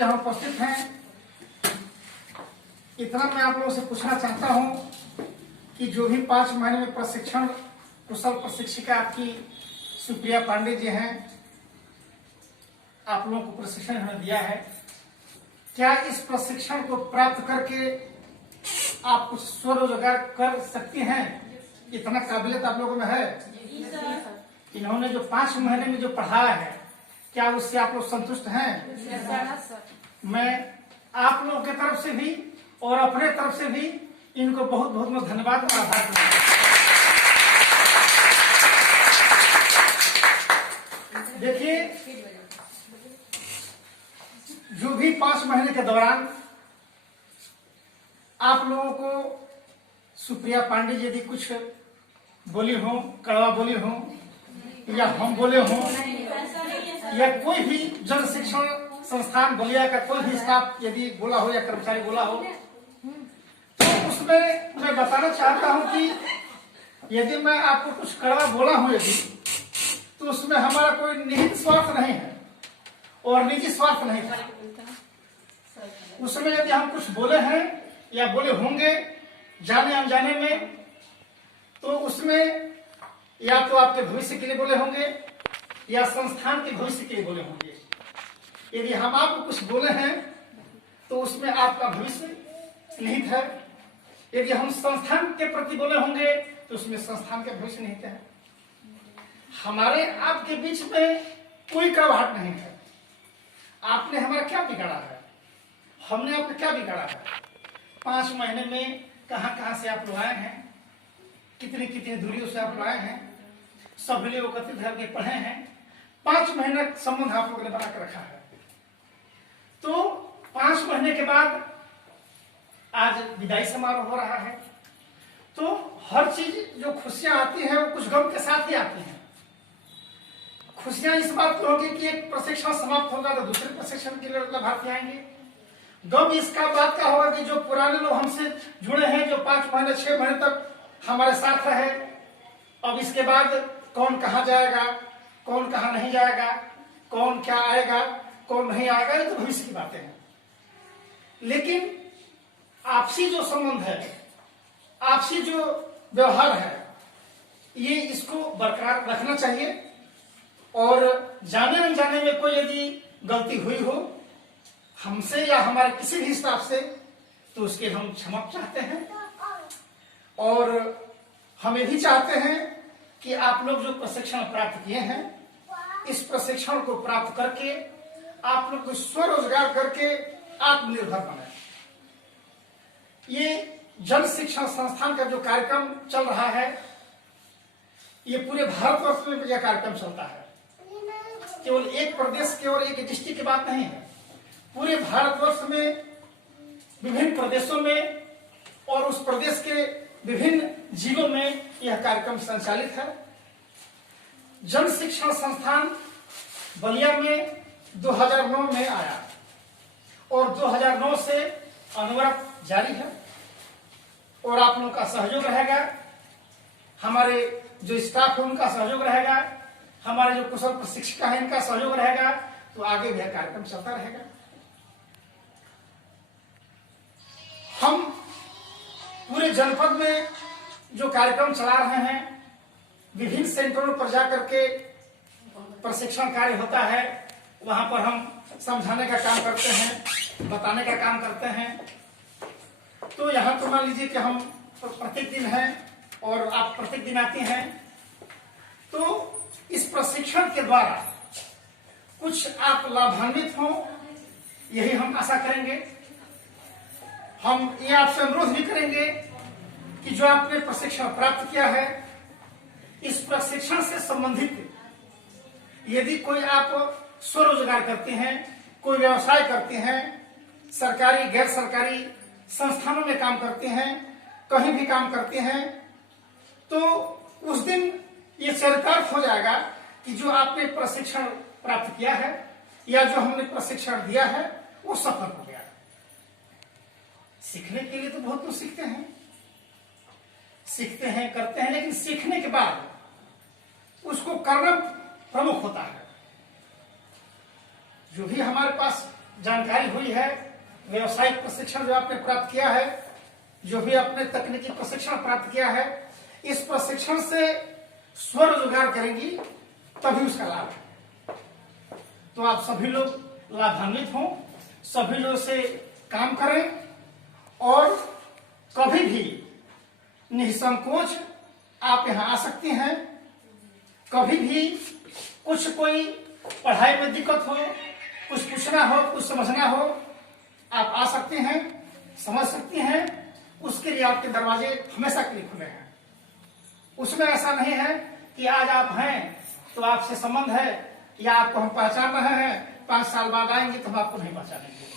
यहाँ उपस्थित हैं, इतना मैं आप लोगों से पूछना चाहता हूं कि जो भी 5 महीने में प्रशिक्षण कुशल प्रशिक्षिका आपकी सुप्रिया पांडे जी हैं, आप लोगों को प्रशिक्षण उन्होंने दिया है। क्या इस प्रशिक्षण को प्राप्त करके आप कुछ स्वरोजगार कर सकती हैं? इतना काबिलियत आप लोगों में है? इन्होंने जो 5 महीने में जो पढ़ाया है, क्या उससे आप लोग संतुष्ट हैं? मैं आप लोगों की तरफ से भी और अपने तरफ से भी इनको बहुत बहुत धन्यवाद और आभार करता हूं। देखिए, जो भी 5 महीने के दौरान आप लोगों को सुप्रिया पांडे जी यदि कुछ बोली हो, कड़वा बोली हो, या हम बोले हो, या कोई भी जन शिक्षण संस्थान बलिया का कोई भी स्टाफ यदि बोला हो या कर्मचारी बोला हो, तो उसमें मैं बताना चाहता हूं कि यदि मैं आपको कुछ कड़वा बोला हूं यदि, तो उसमें हमारा कोई निहित स्वार्थ नहीं है और निजी स्वार्थ नहीं है। उसमें यदि हम कुछ बोले हैं या बोले होंगे जाने अनजाने में, तो उसमें या तो आपके भविष्य के लिए बोले होंगे या संस्थान के भविष्य के लिए बोले होंगे। यदि हम आपको कुछ बोले हैं तो उसमें आपका भविष्य निहित है। यदि हम संस्थान के प्रति बोले होंगे तो उसमें संस्थान के भविष्य निहित है। हमारे आपके बीच में कोई कड़वाहट नहीं है। आपने हमारा क्या बिगाड़ा है? हमने आपका क्या बिगाड़ा है? 5 महीने में कहां से आप लोग आए हैं, कितनी कितनी दूरियों से आप लोग आए हैं, सभी लोग एकत्रित करके पढ़े हैं। 5 महीने संबंध आप लोगों ने बना कर रखा है। तो 5 महीने के बाद आज विदाई समारोह हो रहा है। तो हर चीज जो खुशियां आती हैं वो कुछ गम के साथ ही आती हैं। खुशियां इस बात की होगी कि एक प्रशिक्षण समाप्त होगा तो दूसरे प्रशिक्षण के लिए लाभार्थी आएंगे। गम इसका बात का होगा कि जो पुराने लोग हमसे जुड़े हैं, जो 5 महीने 6 महीने तक हमारे साथ रहे, अब इसके बाद कौन कहाँ जाएगा, कौन कहाँ नहीं जाएगा, कौन क्या आएगा, कौन नहीं आएगा, ये तो भविष्य की बातें हैं। लेकिन आपसी जो संबंध है, आपसी जो व्यवहार है, ये इसको बरकरार रखना चाहिए। और जाने अनजाने में कोई यदि गलती हुई हो हमसे या हमारे किसी भी स्टाफ से, तो उसके हम क्षमा चाहते हैं। और हम ये भी चाहते हैं कि आप लोग जो प्रशिक्षण प्राप्त किए हैं, इस प्रशिक्षण को प्राप्त करके आप लोग स्वरोजगार करके आत्मनिर्भर बने। ये जन शिक्षण संस्थान का जो कार्यक्रम चल रहा है, ये पूरे भारतवर्ष में यह कार्यक्रम चलता है। केवल एक प्रदेश की और एक डिस्ट्रिक्ट की बात नहीं है। पूरे भारतवर्ष में विभिन्न प्रदेशों में और उस प्रदेश के विभिन्न जिलों में यह कार्यक्रम संचालित है। जन शिक्षण संस्थान बलिया में 2009 में आया और 2009 से अनवरत जारी है। और आप लोगों का सहयोग रहेगा, हमारे जो स्टाफ है उनका सहयोग रहेगा, हमारे जो कुशल प्रशिक्षिका है इनका सहयोग रहेगा, तो आगे भी कार्यक्रम चलता रहेगा। हम पूरे जनपद में जो कार्यक्रम चला रहे हैं, विभिन्न सेंटरों पर जाकर के प्रशिक्षण कार्य होता है, वहां पर हम समझाने का काम करते हैं, बताने का काम करते हैं। तो यहाँ तो मान लीजिए कि हम प्रत्येक दिन हैं और आप प्रत्येक दिन आती हैं, तो इस प्रशिक्षण के द्वारा कुछ आप लाभान्वित हों, यही हम आशा करेंगे। हम ये आपसे अनुरोध भी करेंगे कि जो आपने प्रशिक्षण प्राप्त किया है, इस प्रशिक्षण से संबंधित यदि कोई आप स्वरोजगार करते हैं, कोई व्यवसाय करते हैं, सरकारी गैर सरकारी संस्थानों में काम करते हैं, कहीं भी काम करते हैं, तो उस दिन ये चरितार्थ हो जाएगा कि जो आपने प्रशिक्षण प्राप्त किया है या जो हमने प्रशिक्षण दिया है वो सफल हो गया। सीखने के लिए तो बहुत कुछ सीखते हैं करते हैं, लेकिन सीखने के बाद उसको करना प्रमुख होता है। जो भी हमारे पास जानकारी हुई है, व्यवसायिक प्रशिक्षण जो आपने प्राप्त किया है, जो भी आपने तकनीकी प्रशिक्षण प्राप्त किया है, इस प्रशिक्षण से स्वरोजगार करेंगी तभी उसका लाभ है। तो आप सभी लोग लाभान्वित हों, सभी लोग से काम करें और कभी भी निसंकोच आप यहाँ आ सकते हैं। कभी भी कुछ कोई पढ़ाई में दिक्कत हो, कुछ पूछना हो, कुछ समझना हो, आप आ सकते हैं, समझ सकते हैं। उसके लिए आपके दरवाजे हमेशा के लिए खुले हैं। उसमें ऐसा नहीं है कि आज आप हैं तो आपसे संबंध है या आपको हम पहचान रहे हैं, 5 साल बाद आएंगे तो हम आपको नहीं पहचानेंगे।